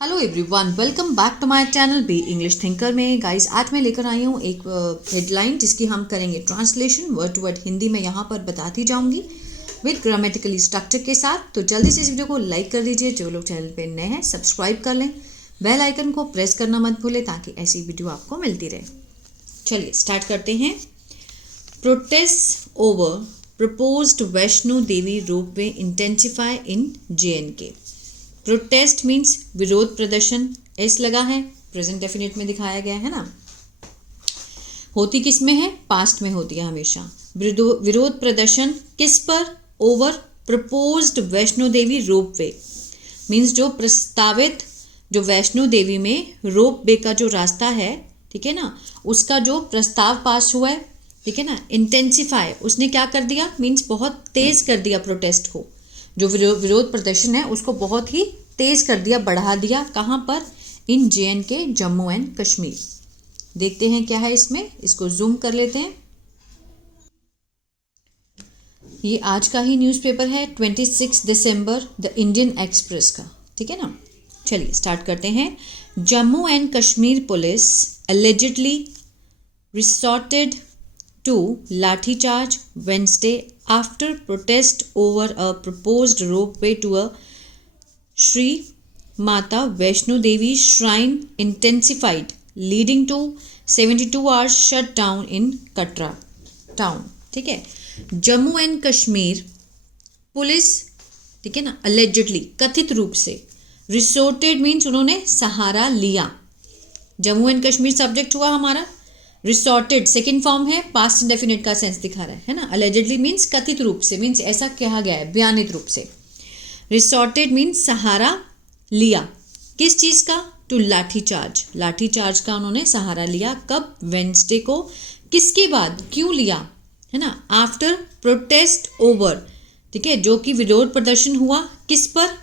Hello everyone, welcome back to my channel be English thinker में। Guys, आज मैं लेकर आई हूँ एक हेडलाइन जिसकी हम करेंगे translation word to word Hindi में यहाँ पर बताती जाऊँगी विद ग्रामेटिकली स्ट्रक्चर के साथ। तो जल्दी से इस वीडियो को लाइक कर दीजिए, जो लोग चैनल पे नए हैं सब्सक्राइब कर लें, बेल आइकन को प्रेस करना मत भूलें ताकि ऐसी वीडियो आपको मिलती रहे। चलिए स्टार्ट करते हैं। Protest over proposed Vaishno Devi ropeway intensify इन JNK। प्रोटेस्ट मीन्स विरोध प्रदर्शन, एस लगा है, प्रेजेंट डेफिनेट में दिखाया गया है ना। होती किस में है? पास्ट में होती है हमेशा। विरोध प्रदर्शन किस पर? Over proposed Vaishno Devi ropeway means जो प्रस्तावित, जो वैष्णो देवी में रोपवे का जो रास्ता है, ठीक है ना, उसका जो प्रस्ताव पास हुआ है, ठीक है ना। इंटेंसिफाई, उसने क्या कर दिया? मीन्स बहुत तेज कर दिया प्रोटेस्ट को, जो विरोध प्रदर्शन है उसको बहुत ही तेज कर दिया, बढ़ा दिया। कहाँ पर? इन JNK, जम्मू एंड कश्मीर। देखते हैं क्या है इसमें, इसको जूम कर लेते हैं। ये आज का ही न्यूज़पेपर है, 26 दिसंबर, द इंडियन एक्सप्रेस का, ठीक है ना। चलिए स्टार्ट करते हैं। Jammu and Kashmir police allegedly resorted to laठीचार्ज Wednesday after protest over a proposed ropeway to a Sri Mata Vaishno Devi shrine intensified, leading to 72 hours shutdown in Katra town। ठीक है, Jammu and Kashmir police, ठीक है ना, allegedly, कथित रूप से, resorted मीन्स उन्होंने सहारा लिया। जम्मू एंड कश्मीर सब्जेक्ट हुआ हमारा, रिसोर्टेड सेकेंड फॉर्म है, पास्ट इंडेफिनिट का सेंस दिखा रहा है ना। अलेजेडली मीन्स कथित रूप से, मीन्स ऐसा कहा गया है बयानित रूप से। रिसोर्टेड मीन्स सहारा लिया, किस चीज़ का? टू लाठीचार्ज, लाठीचार्ज का उन्होंने सहारा लिया। कब? वेंसडे को। किसके बाद? क्यों लिया, है ना? आफ्टर प्रोटेस्ट ओवर, ठीक है, जो कि विरोध प्रदर्शन हुआ किस पर?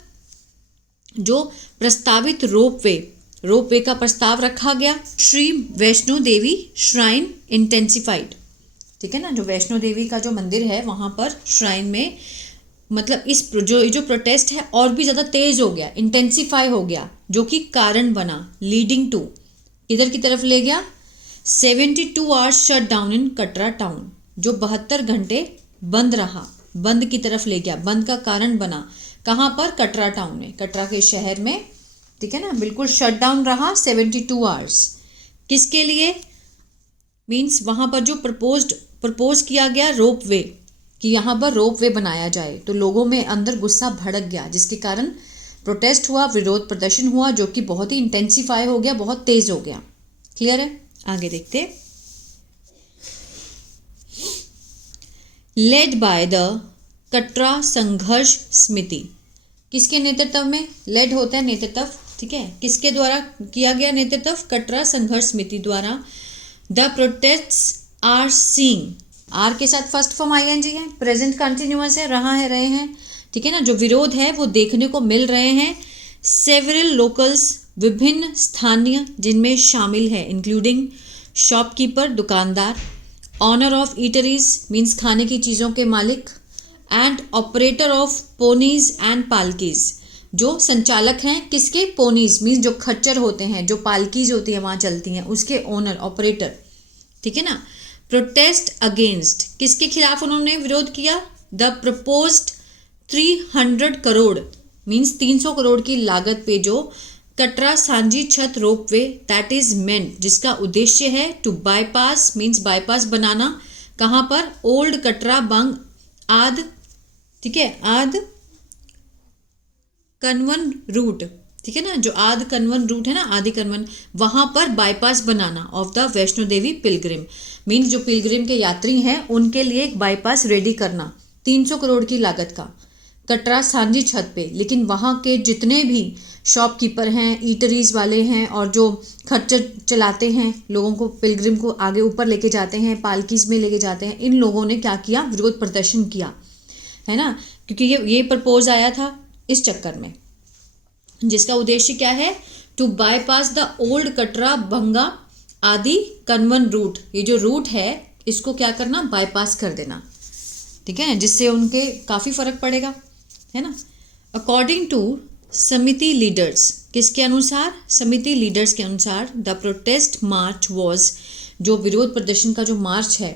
जो प्रस्तावित रोपवे का प्रस्ताव रखा गया। श्री वैष्णो देवी श्राइन इंटेंसिफाइड, ठीक है ना, जो वैष्णो देवी का जो मंदिर है वहाँ पर श्राइन में, मतलब इस जो प्रोटेस्ट है और भी ज़्यादा तेज हो गया, इंटेंसिफाई हो गया, जो कि कारण बना, लीडिंग टू, इधर की तरफ ले गया, 72 hours shut down in Katra town, जो 72 घंटे बंद रहा, बंद की तरफ ले गया, बंद का कारण बना। कहाँ पर? कटरा टाउन में, कटरा के शहर में, ठीक है ना, बिल्कुल शट डाउन रहा 72 आवर्स। किसके लिए? मीन्स वहाँ पर जो प्रपोज किया गया रोपवे, कि यहाँ पर रोपवे बनाया जाए, तो लोगों में अंदर गुस्सा भड़क गया, जिसके कारण प्रोटेस्ट हुआ, विरोध प्रदर्शन हुआ, जो कि बहुत ही इंटेंसिफाई हो गया, बहुत तेज हो गया। क्लियर है? आगे देखते। लेड बाय द कटरा संघर्ष समिति, किसके नेतृत्व में? लेड होता है नेतृत्व, ठीक है, किसके द्वारा किया गया नेतृत्व? कटरा संघर्ष समिति द्वारा। The protests are seeing, are के साथ फर्स्ट फॉर्म ING है, प्रेजेंट कंटिन्यूअस है, रहे हैं, ठीक है ना। जो विरोध है वो देखने को मिल रहे हैं। सेवरल लोकल्स, विभिन्न स्थानीय, जिनमें शामिल है इंक्लूडिंग शॉपकीपर, दुकानदार, ऑनर ऑफ ईटरीज मीन्स खाने की चीज़ों के मालिक, and operator of ponies and पालकीज, जो संचालक हैं किसके? पोनीज मीन्स जो खच्चर होते हैं, जो पालकीज होती है वहाँ चलती हैं, उसके ओनर, ऑपरेटर, ठीक है ना। प्रोटेस्ट अगेंस्ट, किसके खिलाफ उन्होंने विरोध किया? The proposed 300 crore means 300 crore की लागत पे जो कटरा सांझी छत रोपवे, दैट इज मेंट, जिसका उद्देश्य है टू बाईपास मीन्स बाईपास बनाना। कहाँ पर? ओल्ड कटरा बंग आद, ठीक है, आद कनवन रूट, ठीक है ना, जो आद कनवन रूट है ना, आदि कनवन, वहां पर bypass banana of the Vaishno Devi Pilgrim means जो पिलग्रिम के यात्री हैं उनके लिए एक बाईपास रेडी करना, 300 करोड़ की लागत का, कटरा सांझी छत पे। लेकिन वहाँ के जितने भी शॉपकीपर हैं, ईटरीज वाले हैं, और जो खच्चर चलाते हैं, लोगों को पिलग्रिम को आगे ऊपर लेके जाते हैं, पालकीज में लेके जाते हैं, इन लोगों ने क्या किया? विरोध प्रदर्शन किया, है ना, क्योंकि ये प्रपोज आया था इस चक्कर में, जिसका उद्देश्य क्या है? To bypass the old Katra बंगा आदि कनवन रूट, ये जो रूट है इसको क्या करना? बाईपास कर देना, ठीक है ना, जिससे उनके काफ़ी फर्क पड़ेगा, है ना। अकॉर्डिंग टू समिति लीडर्स, किसके अनुसार? समिति लीडर्स के अनुसार द प्रोटेस्ट मार्च वॉज, जो विरोध प्रदर्शन का जो मार्च है,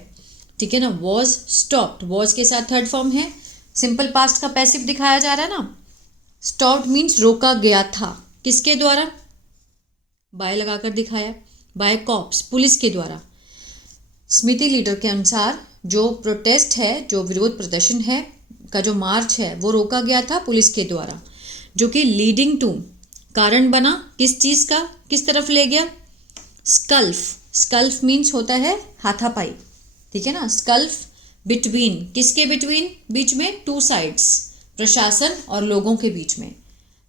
ठीक है ना, वॉज स्टॉप्ड। वॉज के साथ थर्ड फॉर्म है, सिंपल पास्ट का पैसिव दिखाया जा रहा है ना। स्टॉप्ड मीन्स रोका गया था, किसके द्वारा? बाय लगाकर दिखाया, बाय कॉप्स, पुलिस के द्वारा। समिति लीडर के अनुसार जो प्रोटेस्ट है, जो विरोध प्रदर्शन है का जो मार्च है, वो रोका गया था पुलिस के द्वारा, जो कि लीडिंग टू, कारण बना, किस चीज़ का, किस तरफ ले गया? स्कल्फ। स्कल्फ मीन्स होता है हाथापाई, ठीक है ना। स्कल्फ बिटवीन, किसके बिटवीन? बीच में, टू साइड्स, प्रशासन और लोगों के बीच में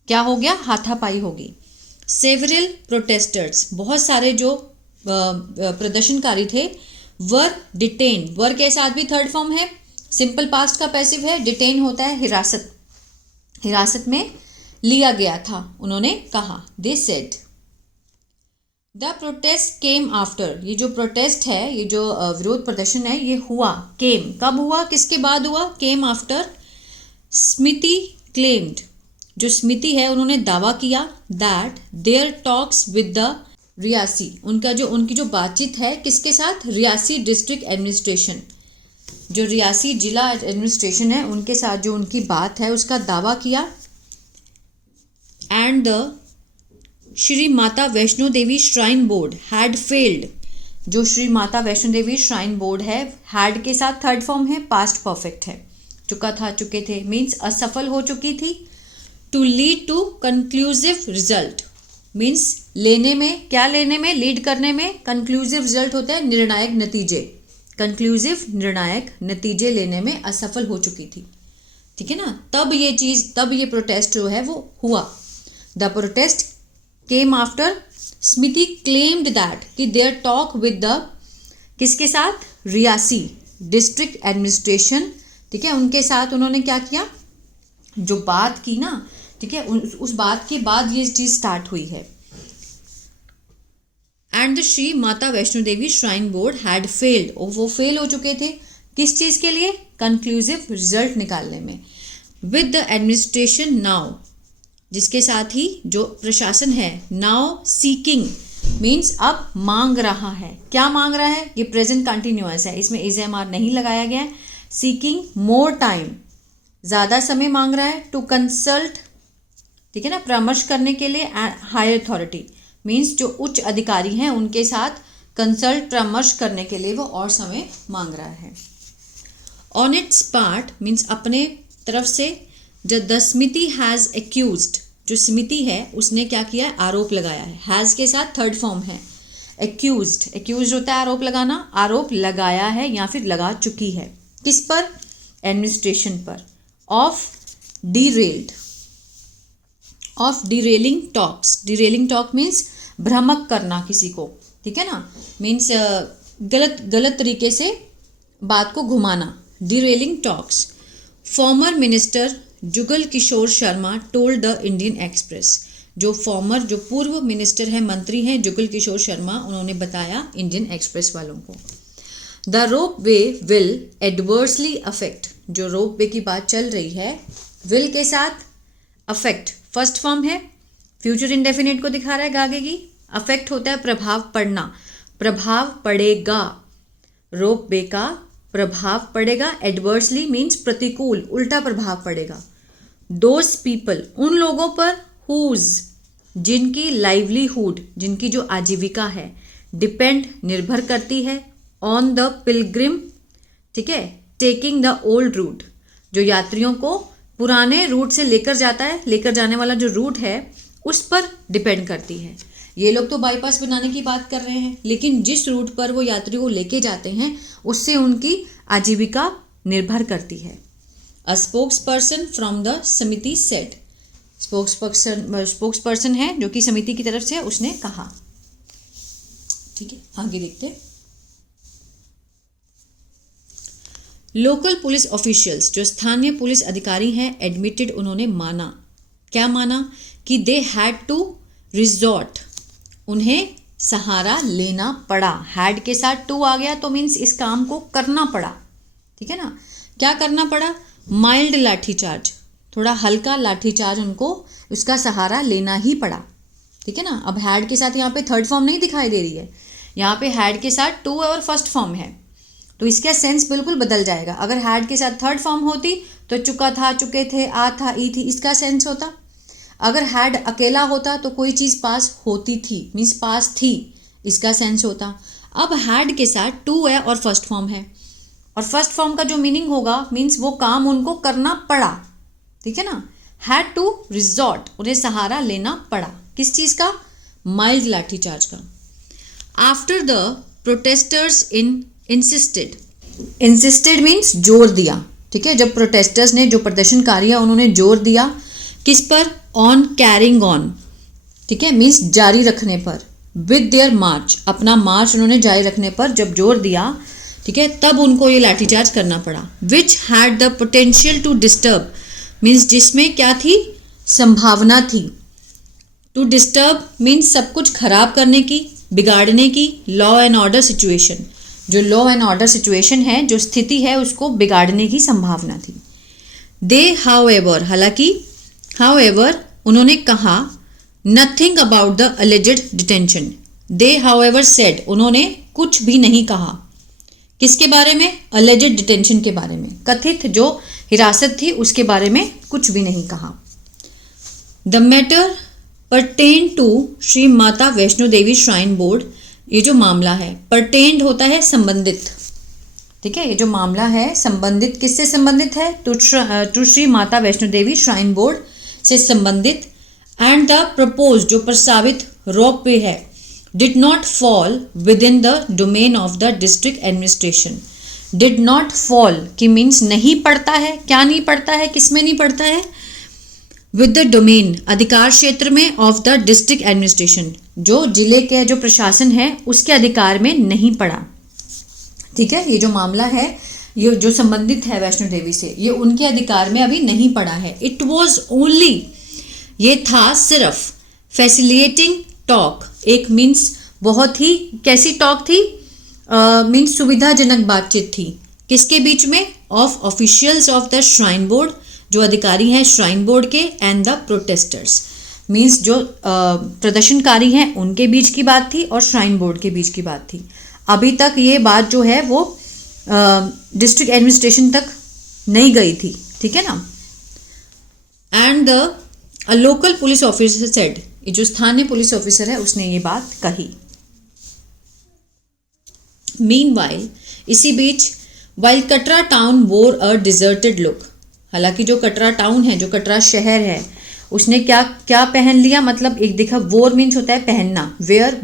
क्या हो गया? हाथापाई होगी। सेवरल प्रोटेस्टर्स, बहुत सारे जो प्रदर्शनकारी थे, वर डिटेन, वर के साथ भी थर्ड फॉर्म है, सिंपल पास्ट का पैसिव है, डिटेन होता है हिरासत, हिरासत में लिया गया था, उन्होंने कहा। They said the protest came after, ये जो प्रोटेस्ट है, ये जो विरोध प्रदर्शन है, ये हुआ, केम, कब हुआ, किसके बाद हुआ? केम आफ्टर स्मिति क्लेम्ड, जो स्मिति है उन्होंने दावा किया that their talks with the Reasi, उनकी जो बातचीत है किसके साथ? रियासी डिस्ट्रिक्ट एडमिनिस्ट्रेशन, जो रियासी जिला एडमिनिस्ट्रेशन है उनके साथ जो उनकी बात है उसका दावा किया। And the Shri Mata Vaishno Devi shrine board had failed, जो श्री माता वैष्णो देवी श्राइन बोर्ड है, हैड के साथ थर्ड फॉर्म है, पास्ट परफेक्ट है, चुका था, चुके थे, मीन्स असफल हो चुकी थी। To lead to conclusive result means लेने में, क्या लेने में? लीड करने में। कंक्लूसिव रिजल्ट होता है निर्णायक नतीजे, कंक्लूसिव निर्णायक नतीजे लेने में असफल हो चुकी थी, ठीक है ना। तब ये प्रोटेस्ट जो है वो हुआ। The protest came after Smiti claimed that कि देयर टॉक विद द, किसके साथ? रियासी डिस्ट्रिक्ट एडमिनिस्ट्रेशन, ठीक है, उनके साथ उन्होंने क्या किया? जो बात की ना, ठीक है, उस बात के बाद ये चीज़ स्टार्ट हुई है। And the Shri Mata Vaishno Devi shrine board had failed, वो फेल हो चुके थे, किस चीज़ के लिए? कंक्लूसिव रिजल्ट निकालने में। विद द एडमिनिस्ट्रेशन नाउ, जिसके साथ ही जो प्रशासन है, नाउ सीकिंग मीन्स अब मांग रहा है, क्या मांग रहा है? ये प्रेजेंट कंटिन्यूअस है, इसमें इज एम आर नहीं लगाया गया है। सीकिंग मोर टाइम, ज़्यादा समय मांग रहा है। टू कंसल्ट, ठीक है ना, परामर्श करने के लिए। हायर अथॉरिटी मीन्स जो उच्च अधिकारी हैं उनके साथ कंसल्ट, परामर्श करने के लिए वो और समय मांग रहा है। ऑन इट्स पार्ट मीन्स अपने तरफ से, द स्मिति हैज़ एक्यूज्ड, जो स्मिति है उसने क्या किया? आरोप लगाया है, हैज़ के साथ थर्ड फॉर्म है। एक्यूज्ड, एक्यूज्ड होता है आरोप लगाना, आरोप लगाया है या फिर लगा चुकी है, किस पर? एडमिनिस्ट्रेशन पर। Of derailed, of derailing talks, derailing talk means भ्रमक करना किसी को, ठीक है ना, मीन्स गलत तरीके से बात को घुमाना, derailing talks. Former minister Jugal Kishore Sharma told the Indian Express, जो पूर्व मिनिस्टर है, मंत्री हैं जुगल किशोर शर्मा, उन्होंने बताया इंडियन एक्सप्रेस वालों को। The rope way will adversely affect, जो रोप वे की बात चल रही है, विल के साथ अफेक्ट फर्स्ट फॉर्म है, फ्यूचर इंडेफिनिट को दिखा रहा है आगे की। अफेक्ट होता है प्रभाव पड़ना, प्रभाव पड़ेगा, रोप वे का प्रभाव पड़ेगा। एडवर्सली मीन्स प्रतिकूल, उल्टा प्रभाव पड़ेगा। दोज पीपल, उन लोगों पर, हुज, जिनकी लाइवलीहुड, जिनकी जो आजीविका है, डिपेंड, निर्भर करती है, ऑन द पिलग्रिम, ठीक है, टेकिंग द ओल्ड रूट, जो यात्रियों को पुराने रूट से लेकर जाता है, लेकर जाने वाला जो रूट है उस पर डिपेंड करती है। ये लोग तो बाईपास बनाने की बात कर रहे हैं, लेकिन जिस रूट पर वो यात्रियों को लेके जाते हैं उससे उनकी आजीविका निर्भर करती है। अ स्पोक्स पर्सन फ्रॉम द समिति सेड, स्पोक्स पर्सन है जो कि समिति की तरफ से, उसने कहा। ठीक है, आगे देखते हैं। लोकल पुलिस ऑफिशियल्स, जो स्थानीय पुलिस अधिकारी हैं, एडमिटेड, उन्होंने माना, क्या माना? कि दे हैड टू रिजॉर्ट, उन्हें सहारा लेना पड़ा। हैड के साथ टू आ गया तो मीन्स इस काम को करना पड़ा, ठीक है ना। क्या करना पड़ा? माइल्ड लाठीचार्ज, थोड़ा हल्का लाठीचार्ज उनको उसका सहारा लेना ही पड़ा, ठीक है ना। अब हैड के साथ यहाँ पे थर्ड फॉर्म नहीं दिखाई दे रही है, यहाँ पे हैड के साथ टू और फर्स्ट फॉर्म है, तो इसका सेंस बिल्कुल बदल जाएगा। अगर हैड के साथ थर्ड फॉर्म होती तो चुका था, चुके थे, आ था, ई थी, इसका सेंस होता। अगर हैड अकेला होता तो कोई चीज़ पास होती थी, मीन्स पास थी, इसका सेंस होता। अब हैड के साथ टू है और फर्स्ट फॉर्म है, और फर्स्ट फॉर्म का जो मीनिंग होगा मीन्स वो काम उनको करना पड़ा, ठीक है ना। हैड टू रिजॉर्ट, उन्हें सहारा लेना पड़ा, किस चीज़ का? माइल्ड लाठीचार्ज का। After the protesters insisted means जोर दिया, ठीक है। जब प्रोटेस्टर्स ने, जो प्रदर्शनकारी है, उन्होंने जोर दिया किस पर? ऑन कैरिंग ऑन, ठीक है, मीन्स जारी रखने पर। विद देयर मार्च, अपना मार्च उन्होंने जारी रखने पर जब जोर दिया, ठीक है, तब उनको ये लाठीचार्ज करना पड़ा। Which had the potential to disturb means जिसमें क्या थी? संभावना थी। टू डिस्टर्ब मीन्स सब कुछ खराब करने की, बिगाड़ने की। लॉ एंड ऑर्डर सिचुएशन, जो लॉ एंड ऑर्डर सिचुएशन है, जो स्थिति है, उसको बिगाड़ने की संभावना थी। दे हाउएवर, हालांकि, हाउएवर उन्होंने कहा, nothing about the alleged detention. They however said, उन्होंने कुछ भी नहीं कहा, किसके बारे में? अलेजेड डिटेंशन के बारे में, कथित जो हिरासत थी उसके बारे में कुछ भी नहीं कहा। The matter pertain to Shri Mata Vaishno Devi shrine board, ये जो मामला है, परटेन्ड होता है संबंधित, ठीक है, ये जो मामला है संबंधित, किससे संबंधित है? To Shri Mata Vaishno Devi shrine board से संबंधित। एंड द प्रपोज, जो प्रस्तावित रोप वे है, did not fall with in the domain of the district administration. Did not fall की मीन्स नहीं पड़ता है, क्या नहीं पड़ता है, किस में नहीं पड़ता है? विद द डोमेन, अधिकार क्षेत्र में, ऑफ द डिस्ट्रिक्ट एडमिनिस्ट्रेशन, जो जिले के जो प्रशासन है उसके अधिकार में नहीं पड़ा, ठीक है। ये जो मामला है, ये जो संबंधित है वैष्णो देवी से, ये उनके अधिकार में अभी नहीं पड़ा है। इट वॉज ओनली, ये था सिर्फ, फैसिलिटेटिंग टॉक, एक मीन्स बहुत ही कैसी टॉक थी? मीन्स सुविधाजनक बातचीत थी, किसके बीच में? Of officials of the shrine board, जो अधिकारी हैं श्राइन बोर्ड के, एंड द प्रोटेस्टर्स मीन्स जो प्रदर्शनकारी हैं उनके बीच की बात थी और श्राइन बोर्ड के बीच की बात थी। अभी तक ये बात जो है वो डिस्ट्रिक्ट एडमिनिस्ट्रेशन तक नहीं गई थी, ठीक है ना। And the local police officer said, ये जो स्थानीय पुलिस ऑफिसर है उसने ये बात कही। मीनवाइल, इसी बीच, वाइल कटरा टाउन वोर अ डिजर्टेड लुक, हालांकि जो कटरा टाउन है, जो कटरा शहर है, उसने क्या क्या पहन लिया? मतलब एक देखा, वोर मीन्स होता है पहनना, वेयर,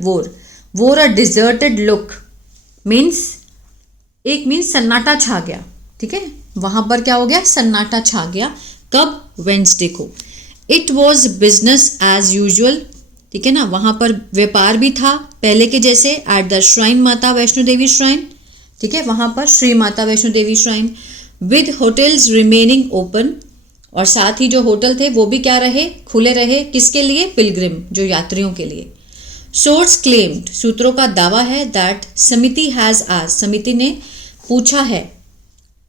वोर अ डिजर्टेड लुक मीन्स, एक मीन्स सन्नाटा छा गया, ठीक है, वहां पर क्या हो गया? सन्नाटा छा गया। कब? वेंसडे को। It was business as usual, ठीक है ना, वहां पर व्यापार भी था पहले के जैसे। एट द श्राइन माता वैष्णो देवी श्राइन, ठीक है, वहां पर Shri Mata Vaishno Devi shrine. With hotels remaining open, और साथ ही जो होटल थे वो भी क्या रहे? खुले रहे, किसके लिए? पिलग्रिम, जो यात्रियों के लिए। सोर्स क्लेम्ड, सूत्रों का दावा है, दैट समिति हैज आज, समिति ने पूछा है,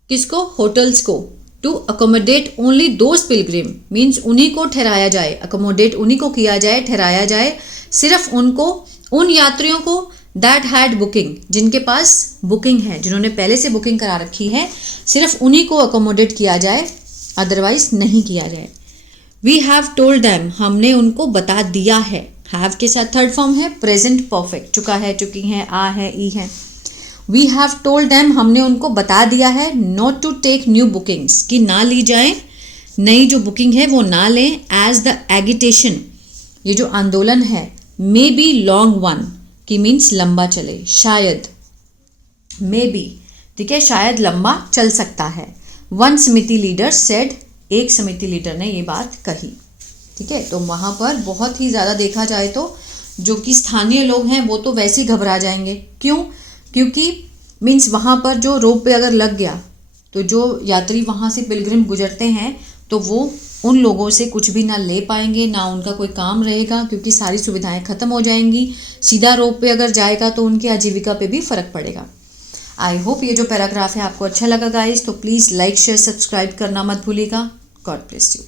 किसको? होटल्स को, to accommodate only those pilgrim means उन्हीं को ठहराया जाए, अकोमोडेट उन्हीं को किया जाए, ठहराया जाए, सिर्फ उनको, उन यात्रियों को, दैट हैड बुकिंग, जिनके पास बुकिंग है, जिन्होंने पहले से बुकिंग करा रखी है, सिर्फ उन्हीं को अकोमोडेट किया जाए, अदरवाइज नहीं किया जाए। वी हैव टोल्ड दैम, हमने उनको बता दिया है। हैव के साथ थर्ड फॉर्म है, प्रेजेंट परफेक्ट, चुका है, चुकी है, आ है, ई है। वी हैव टोल्ड दैम, हमने उनको बता दिया है, not to take new bookings, कि ना ली जाए, नई जो बुकिंग है वो ना लें। एज द एगिटेशन, ये जो आंदोलन है, मे बी लॉन्ग वन, की मीन्स लंबा चले, शायद, मे बी, ठीक है, शायद लंबा चल सकता है। वन समिति लीडर सेड, एक समिति लीडर ने ये बात कही, ठीक है। तो वहाँ पर बहुत ही ज़्यादा देखा जाए तो जो कि स्थानीय लोग हैं वो तो वैसे ही घबरा जाएंगे। क्यों? क्योंकि मीन्स वहाँ पर जो रोप पे अगर लग गया तो जो यात्री वहाँ से पिलग्रिम गुजरते हैं तो वो उन लोगों से कुछ भी ना ले पाएंगे, ना उनका कोई काम रहेगा, क्योंकि सारी सुविधाएं ख़त्म हो जाएंगी। सीधा रोप पे अगर जाएगा तो उनकी आजीविका पे भी फ़र्क पड़ेगा। आई होप ये जो पैराग्राफ है आपको अच्छा लगा गाइस, तो प्लीज़ लाइक शेयर सब्सक्राइब करना मत भूलिएगा। God bless you.